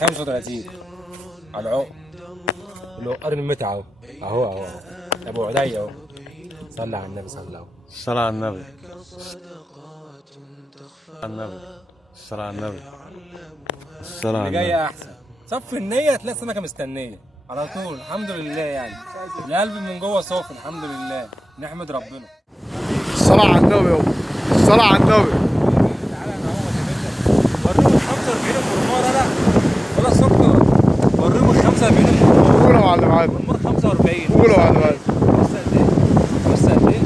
35 على العقد. الوقار المتعة اهو اهو اهو اهو ابو عدي اهو. صلى على النبي صلى الله. الصلاة على النبي، على النبي، الصلاة على النبي، الصلاة على اللي النبي. جاية احسن. صف النية تلاقي السمكة مستنية على طول. الحمد لله يعني القلب من جوه صافي الحمد لله. نحمد ربنا. الصلاة على النبي يابا، الصلاة على النبي. تعالى انا اهو وريهم 45 المرمار. انا ولا سكر. وريهم 45 المرمار. قول يا معلم عادي، المرمار 45. قول يا معلم عادي. بص قد ايه. بص قد ايه.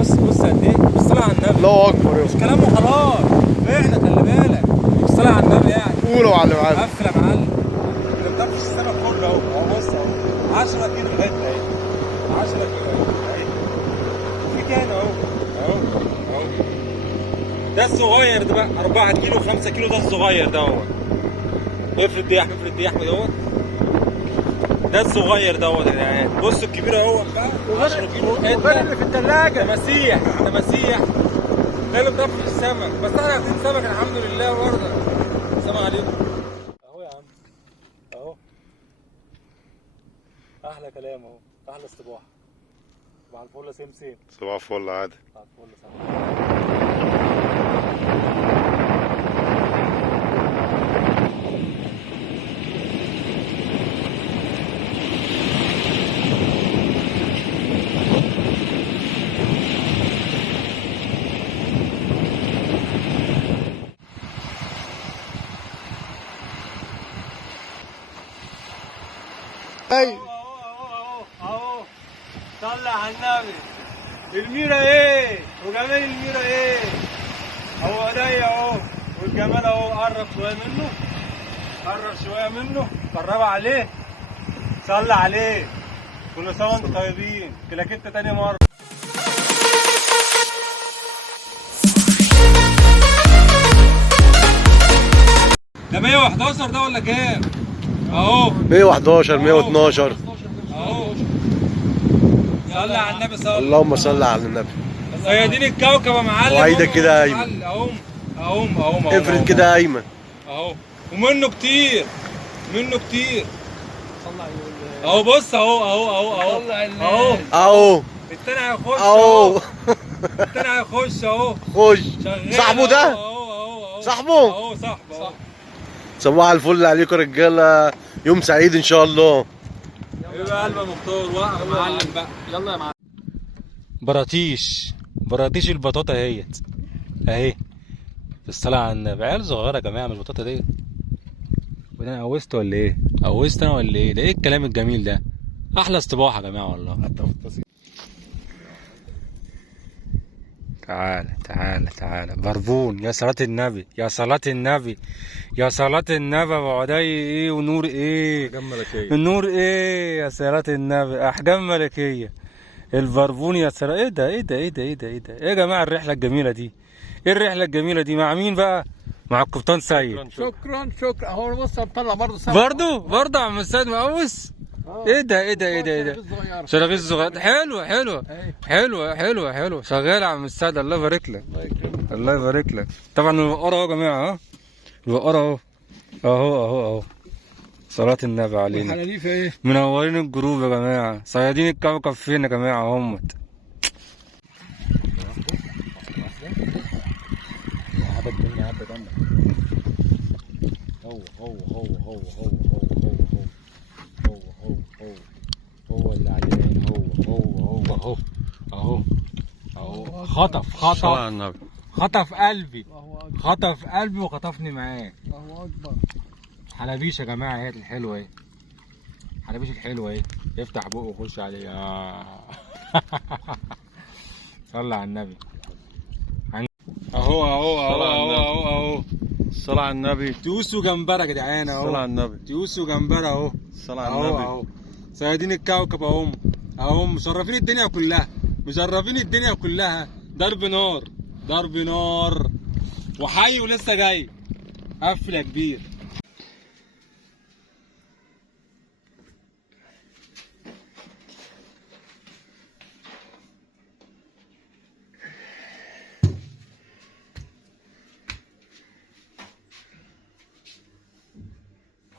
بص قد ايه. بالصلاة على النبي. الله أكبر مش يابا. كلام وخلاص. فعلا خلي بالك. بالصلاة على النبي يعني. قول يا معلم عادي. قفل يا معلم. انت بتعرفش السمك كله اهو. اهو بص اهو 10 كيلو حته اهي. 10 كيلو اهي. وفي تاني اهو. اهو. ده الصغير ده بقى 4 كيلو 5 كيلو. ده الصغير ده اهو. افرد دي يا احمد. افرد دي يا احمد اهو. ده الصغير دوت يا جدعان. بص الكبير اهو بقى 10 كيلو حته. اللي في الثلاجة ده مسيح. ده مسيح. ده اللي بضرب في السمك. بس احنا واخدين سمك الحمد لله برضه. سلام عليكم. اهو يا عم اهو. احلى كلام اهو. احلى استباحه. مع الفل سمسم. صباح الفل عادي. مع الفل سلام. أي اهو صلى على النبي. الميرة ايه وجمال الميرة ايه. اهو ايديا اهو. والجمال اهو. قرب شويه منه. قرب شويه منه. قرب عليه. صلى عليه. كل سنه وانتم طيبين. كلاكيت تاني مره. ده 111 ده ولا كام؟ اهو 111 112. اهو. صلى على النبي صلى. اللهم صل على النبي. صيادين الكوكب يا معلم. وعيدك كده اهو أيمن. اهو افرد كده أيمن. اهو. ومنه كتير. منه كتير. اهو بص اهو اهو. أهو التاني هيخش أهو. اهو. التاني هيخش اهو. خش. شغال صاحبه ده؟ اهو. صاحبه؟ اهو صاحبه اهو. صباح الفل عليكم يا رجالة، يوم سعيد إن شاء الله. يبقى قلب مختار. وقف معلم بقى. يلا يا معلم. براطيش البطاطا اهيت اهي. بالصلاة على النبي. عيال صغيرة يا جماعة مش بطاطا ديت. وده انا قوست ولا ايه؟ قوست انا ولا ايه؟ ده ايه الكلام الجميل ده؟ احلى استباحة يا جماعة والله. تعالى بربون. يا صلاة النبي يا صلاة النبي يا صلاة النبي. ابو عدي ايه ونور ايه. أحجام ملكية. النور ايه يا صلاة النبي. احجام ملكية. البربون يا صلاة. ايه ده ايه يا جماعة الرحلة الجميلة دي. ايه الرحلة الجميلة دي مع مين بقى؟ مع القبطان سيد. شكرا هو بص هنطلع برضه سوا. برضه عم السيد مقوس. ايه ده شراغيل صغير. حلوة شغال يا عم السيد. الله يبارك لك. الله يبارك لك. طبعا الوقارة اهو يا جماعة. ها الوقارة اهو. صلاة النبي علينا. الحلاليف ايه؟ منورين الجروب يا جماعة. صيادين الكوكب فين يا جماعة همت. هو اللي عليه. اهو خطف الصلاة على النبي. خطف قلبي وخطفني معاه. الله أكبر. حلبيش يا جماعة. هي الحلوة اهي. حلبيش الحلوة اهي. افتح بقه وخش عليه. صلى على النبي. اهو. الصلاة على النبي. تيوس وجمبرة يا جدعان اهو. الصلاة على النبي. تيوس وجمبرة اهو. الصلاة على النبي. اهو صيادين الكوكب اهو. مشرفين الدنيا كلها. ضرب نار وحي ولسه جاي. قفل يا كبير.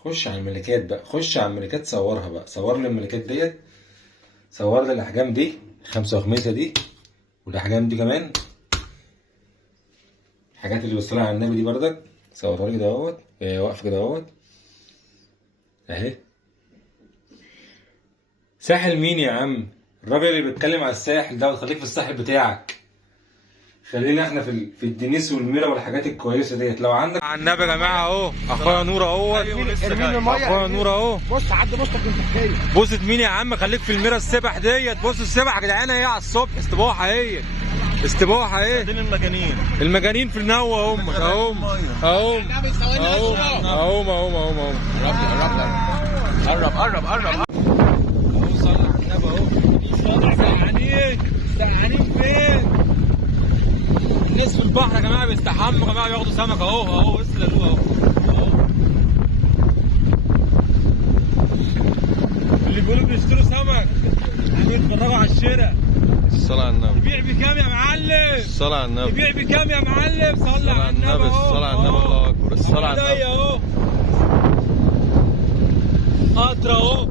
خش على الملكات بقى، خش على الملكات صورها بقى، صور لي الملكات ديت، صور لي الاحجام دي 5 وخميسة دي، والاحجام دي كمان، الحاجات اللي بصلها على النبي دي بردك صورها لي كده اهوت، وهي واقفه كده اهوت اهي. ساحل مين يا عم؟ الراجل اللي بيتكلم على الساحل ده، خليك في الساحل بتاعك، خلينا احنا في الدنيس والميرا والحاجات الكويسه ديت. لو عندك على النبي يا جماعه اهو، اخويا نور اهو، اخويا نور اهو، بص عدي بصك انت حكايه. بوسة مين يا عم؟ خليك في الميرا السبح ديت، بصوا السبح يا جدعان اهي على الصبح، استباحه اهي، استباحه اهي. المجانين في النوة هم اهو اهو اهو اهو. قرب اهو، صلي على النبي اهو. سقعانين فين؟ الناس في البحر يا جماعه بيستحموا يا جماعه، بياخدوا سمك اهو بص اهو. اللي بيقولوا بيشتروا سمك بيتفرجوا على الشراء. الصلاة على النبي. يبيع بكام يا معلم؟ الصلاة على النبي. يبيع بكام يا معلم؟ صلي على النبي اهو. الصلاة على النبي، الله أكبر. الصلاة على النبي اهو. قطر اهو.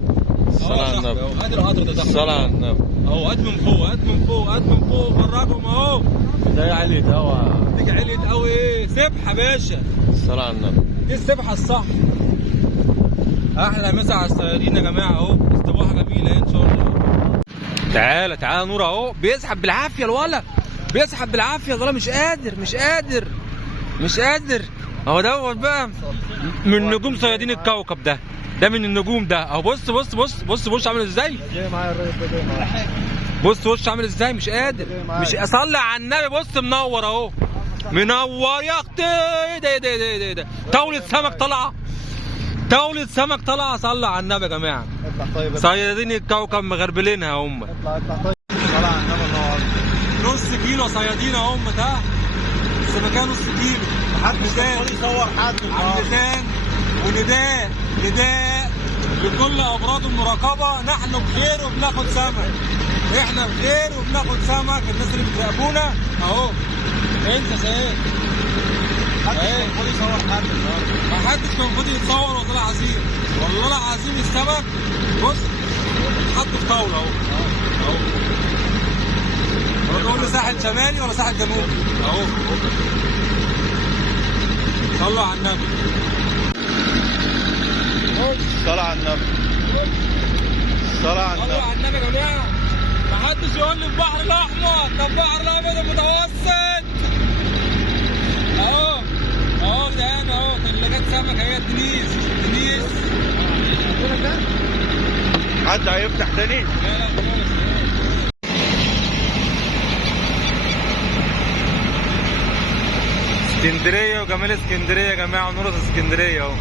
الصلاة على النبي. ادي القطر ده الصلاة على النبي اهو، قد من فوق فرجهم اهو. ده عليت قوي، ديك عليت قوي ايه؟ سبحه باشا. الصلاة على النبي. دي السبحه الصح. احلى مسا على الصيادين يا جماعه اهو، استباحه جميله ان شاء الله. تعالى نور اهو، بيسحب بالعافيه الولا، بيسحب بالعافيه الولا، مش قادر اهو دوت بقى من نجوم صيادين الكوكب ده من النجوم ده اهو. بص عامل ازاي، جاي معايا الراجل ده، جاي معايا. بص وش عامل ازاي، مش قادر، مش اصلي على النبي. بص منور اهو، منور يا اختي. ده طاولة سمك طالعه، صلي على النبي يا جماعه. اطلع طيب، صيادين الكوكب مغربلينها هم. اطلع طيب. الصلاة على النبي، الله اكبر. نص كيلو صيادين هم ده، السمكه نص كيلو. محدش يصور حد. عمتان ونداء لكل افراد المراقبه، نحن بخير وبناخد سمك، احنا بخير وبناخد سمك. الناس اللي بتراقبونا اهو، انت شايف ما حدش كان فاضي يتصور والله العظيم، والله العظيم. السمك بص اتحط في طاوله اهو ولا تقول لي ساحل شمالي ولا ساحل جنوبي اهو. صلوا على النبي. الصلاة على النبي. الصلاة على صلوا النبي. على النبي يا جماعه. محدش يقول لي البحر الاحمر، ده البحر الابيض المتوسط اهو جدعان اهو. ثلاجات سمك اهي، دنيس. حد هيفتح تاني؟ لا خالص. اسكندريه وجمال اسكندريه يا جماعه، ونور اسكندريه اهو.